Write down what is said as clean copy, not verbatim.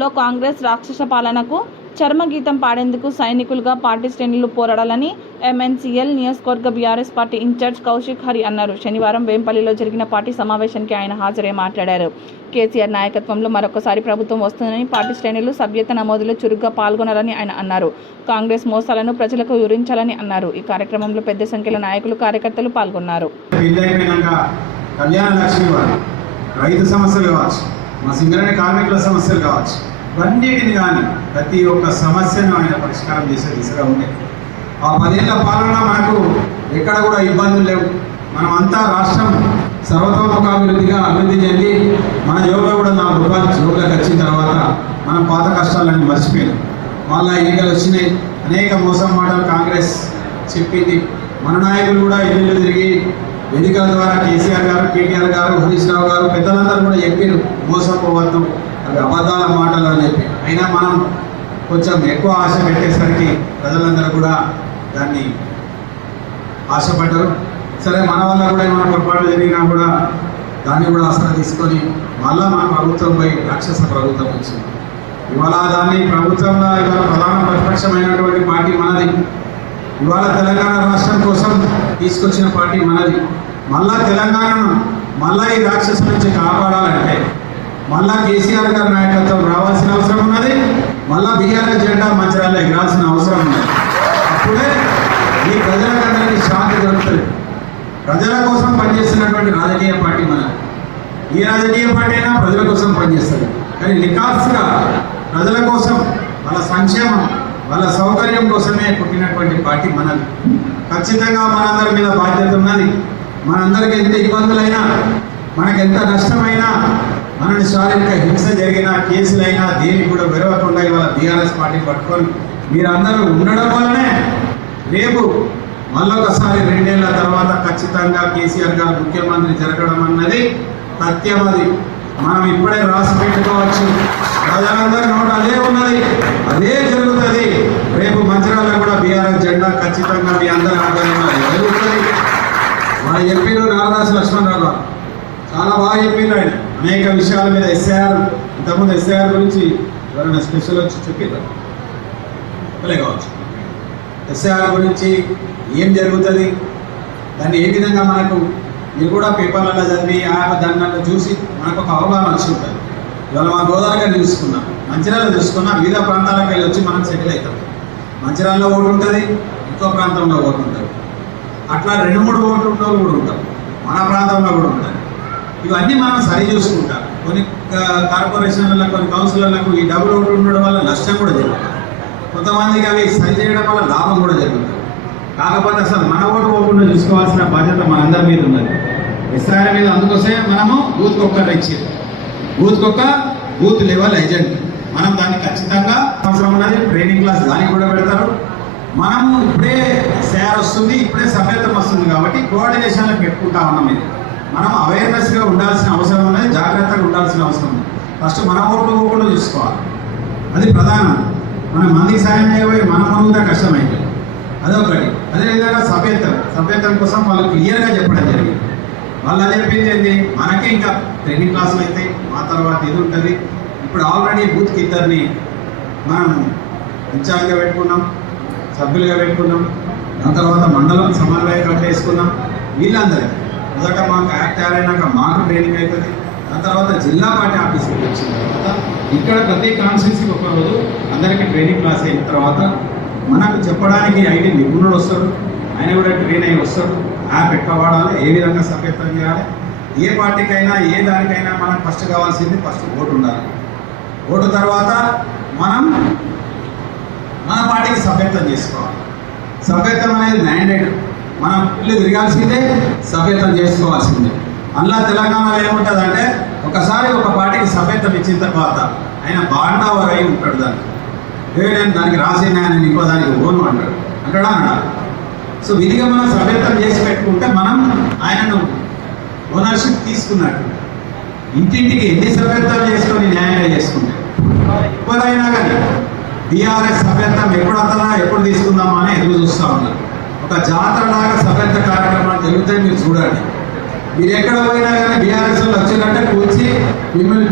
రాష్ట్రంలో కాంగ్రెస్ రాక్షస పాలనకు చర్మగీతం పాడేందుకు సైనికులుగా పార్టీ శ్రేణులు పోరాడాలని ఎంఎన్సీఎల్ నియోజకవర్గ BRS party incharge Kaushik Hari అన్నారు. శనివారం వేంపల్లిలో జరిగిన పార్టీ సమావేశానికి ఆయన హాజరై మాట్లాడారు. కేసీఆర్ నాయకత్వంలో మరొకసారి ప్రభుత్వం వస్తుందని పార్టీ శ్రేణులు సభ్యత నమోదులో చురుగ్గా పాల్గొనాలని ఆయన అన్నారు. కాంగ్రెస్ మోసాలను ప్రజలకు వివరించాలని అన్నారు. ఈ కార్యక్రమంలో పెద్ద సంఖ్యలో నాయకులు కార్యకర్తలు పాల్గొన్నారు. రైతు సమస్యలు కావచ్చు, మా సింగరేణి కార్మికుల సమస్యలు కావచ్చు, ఇవన్నిటిని కానీ ప్రతి ఒక్క సమస్యను ఆయన పరిష్కారం చేసే దిశగా ఉండే. ఆ 10 ఏళ్ల పాలన మనకు ఎక్కడ కూడా ఇబ్బందులు లేవు. మనం అంతా రాష్ట్రం సర్వతోముఖాభివృద్ధిగా అభివృద్ధి చెంది మన జోబులో కూడా 4 రూపాయలు జోబులకు వచ్చిన తర్వాత మనం పాత కష్టాలన్నీ మర్చిపోయాం. మళ్ళా ఎన్నికలు వచ్చినాయి, అనేక మోసం మాటలు కాంగ్రెస్ చెప్పింది. మన నాయకులు కూడా ఇల్లు తిరిగి ఎన్నికల ద్వారా కేసీఆర్ గారు, కేటీఆర్ గారు, హరీష్ రావు గారు పెద్దలందరూ కూడా చెప్పారు మోసపోవద్దు, అవి అబద్ధాల మాటలు అని చెప్పి. అయినా మనం కొంచెం ఎక్కువ ఆశ పెట్టేసరికి ప్రజలందరూ కూడా దాన్ని ఆశపడ్డారు. సరే, మన వల్ల కూడా ఏమైనా పొరపాటు జరిగినా కూడా దాన్ని కూడా ఆసరా తీసుకొని మళ్ళా మన ప్రభుత్వం పోయి రాక్షస ప్రభుత్వం వచ్చింది. ఇవాళ దాన్ని ప్రభుత్వంలో ఇవాళ ప్రధాన ప్రతిపక్షమైనటువంటి పార్టీ మనది. ఇవాళ తెలంగాణ రాష్ట్రం కోసం తీసుకొచ్చిన పార్టీ మనది. మళ్ళా తెలంగాణను మళ్ళా ఈ రాక్షసు నుంచి కాపాడాలంటే మళ్ళా కేసీఆర్ గారి నాయకత్వం రావాల్సిన అవసరం ఉన్నది. మళ్ళా బీఆర్ఎస్ జెండా మంచిర్యాలలో ఎగరాల్సిన అవసరం ఉన్నది. అప్పుడే ఈ ప్రజలకందరికీ శాంతి దొరుకుతుంది. ప్రజల కోసం పనిచేస్తున్నటువంటి రాజకీయ పార్టీ మనది. ఏ రాజకీయ పార్టీ అయినా ప్రజల కోసం పనిచేస్తుంది. కానీ నికాస్గా ప్రజల కోసం, వాళ్ళ సంక్షేమం, వాళ్ళ సౌకర్యం కోసమే పుట్టినటువంటి పార్టీ మనది. ఖచ్చితంగా మనందరి మీద బాధ్యత ఉన్నది. మనందరికీ ఎంత ఇబ్బందులైనా, మనకెంత నష్టమైనా, మనని శారీరక హింస జరిగినా, కేసులైనా దేనికి కూడా విరవకుండా ఇవాళ బీఆర్ఎస్ పార్టీ పట్టుకొని మీరందరూ ఉండడం వల్లనే రేపు మళ్ళొకసారి 2 ఏళ్ల తర్వాత ఖచ్చితంగా కేసీఆర్ గారు ముఖ్యమంత్రి జరగడం అన్నది సత్యమది. మనం ఇప్పుడే రాసి పెట్టుకోవచ్చు. ప్రజలందరూ నోట్ అదే ఉన్నది, అదే జరుగుతుంది. రేపు మంచిర్యాలలో కూడా బీఆర్ఎస్ జెండా ఖచ్చితంగా మీ అందరి ఆధ్వర్యంలో జరుగుతుంది. వాళ్ళు చెప్పిన నారదాసు లక్ష్మణరావు గారు చాలా బాగా చెప్పిండ్రు. ఆయన అనేక విషయాల మీద ఎస్ఐఆర్, ఇంతకుముందు ఎస్ఐఆర్ గురించి ఎవరైనా స్పెషల్ వచ్చి చెప్పారు కావచ్చు. ఎస్ఐఆర్ గురించి ఏం జరుగుతుంది, దాన్ని ఏ విధంగా మనకు మీరు కూడా పేపర్లలో చదివి దాన్ని చూసి మనకు ఒక అవగాహన వచ్చి ఉంటుంది. ఇవాళ మా గోదావరిగా చూసుకున్నాం, మంచిర్యాలలో చూసుకున్నాం, వివిధ ప్రాంతాలకు వెళ్ళి వచ్చి మనం సెటిల్ అవుతాం. మంచిర్యాలలో ఓటు ఉంటుంది, ఇంకో ప్రాంతంలో ఓటు ఉంటుంది. అట్లా 2-3 ఓట్లు ఉన్న కూడా ఉంటాం, మన ప్రాంతంలో కూడా ఉంటుంది. ఇవన్నీ మనం సరి చూసుకుంటాం. కొన్ని కార్పొరేషన్లలో, కొన్ని కౌన్సిలర్లకు ఈ డబుల్ ఓటు ఉండడం వల్ల నష్టం కూడా జరుగుతుంది. కొంతమందికి అవి సరి చేయడం వల్ల లాభం కూడా జరుగుతుంది. కాకపోతే అసలు మన ఓటు పోకుండా చూసుకోవాల్సిన బాధ్యత మనందరి మీద ఉన్నది, ఎస్ఆర్ మీద. అందుకోసమే మనము బూత్కి ఒక్కరు ఇచ్చేది, బూత్ లెవెల్ ఏజెంట్. మనం దాన్ని ఖచ్చితంగా అవసరం ఉన్నది. ట్రైనింగ్ క్లాస్ దానికి కూడా పెడతారు. మనము ఇప్పుడే ఎస్ఆర్ వస్తుంది, ఇప్పుడే సభ్యత్వం వస్తుంది కాబట్టి కోఆర్డినేషన్లో పెట్టుకుంటా ఉన్నాం. ఇది మనం అవేర్నెస్గా ఉండాల్సిన అవసరం ఉన్నది, జాగ్రత్తగా ఉండాల్సిన అవసరం ఉంది. ఫస్ట్ మన ఓట్లు పోకుండా చూసుకోవాలి, అది ప్రధానం. మనం మందికి సాయం చేయబోయి మన మనుగుతా కష్టమైంది, అదొకటి. అదేవిధంగా సభ్యత్వం కోసం వాళ్ళు క్లియర్గా చెప్పడం జరిగింది. వాళ్ళు అదే చెప్పింది ఏంటి, మనకి ఇంకా ట్రైనింగ్ క్లాసులు అయితే మా తర్వాత ఇది ఉంటుంది. ఇప్పుడు ఆల్రెడీ బూత్కి 2 మనం ఇన్ఛార్జ్గా పెట్టుకున్నాం, సభ్యులుగా పెట్టుకున్నాం. దాని తర్వాత మండలం సమన్వయకర్త వేసుకున్నాం. వీళ్ళందరికీ మొదట మాకు యాక్ట్ తయారైనాక మాకు ట్రైనింగ్ అవుతుంది. దాని తర్వాత జిల్లా పార్టీ ఆఫీస్కి వచ్చిన తర్వాత ఇక్కడ ప్రతి కాన్స్టిట్యూన్సీకి ఒక రోజు అందరికీ ట్రైనింగ్ క్లాస్ అయిన తర్వాత మనకు చెప్పడానికి ఐటీ నిపుణుడు వస్తాడు, ఆయన కూడా ట్రైన్ అయ్యి వస్తాడు. యాప్ ఎట్లా వాడాలి, ఏ విధంగా సభ్యత్వం చేయాలి, ఏ పార్టీకైనా ఏ దానికైనా మనకు ఫస్ట్ కావాల్సింది ఓటు ఉండాలి. ఓటు తర్వాత మనం మన పార్టీకి సభ్యత్వం చేసుకోవాలి. సభ్యత్వం అనేది మ్యాండేట్. మనం ఇల్లు తిరగాల్సిందే, సభ్యత్వం చేసుకోవాల్సిందే. అందులో తెలంగాణలో ఏముంటుందంటే ఒకసారి ఒక పార్టీకి సభ్యత్వం ఇచ్చిన తర్వాత ఆయన బాండావర్ అయి ఉంటాడు. నేను దానికి రాసిన ఆయన ఇంకో దానికి ఓను అంటాడా అన్నాడు. సో విధిగా మనం సభ్యత్వం చేసి పెట్టుకుంటే మనం ఆయనను ఓనర్షిప్ తీసుకున్నట్టు. ఇంటింటికి ఎన్ని సభ్యత్వం చేసుకొని న్యాయంగా చేసుకుంటే ఎవరైనా కానీ బీఆర్ఎస్ సభ్యత్వం ఎప్పుడు వస్తుందా, ఎప్పుడు తీసుకుందామా అని ఎదురు చూస్తూ ఉన్నారు. ఒక జాతరలాగా సభ్యత్వ కార్యక్రమాలు జరుగుతాయి, మీరు చూడండి. మీరు ఎక్కడ పోయినా కానీ బీఆర్ఎస్ వాళ్ళు వచ్చినట్టే కూర్చి మిమ్మల్ని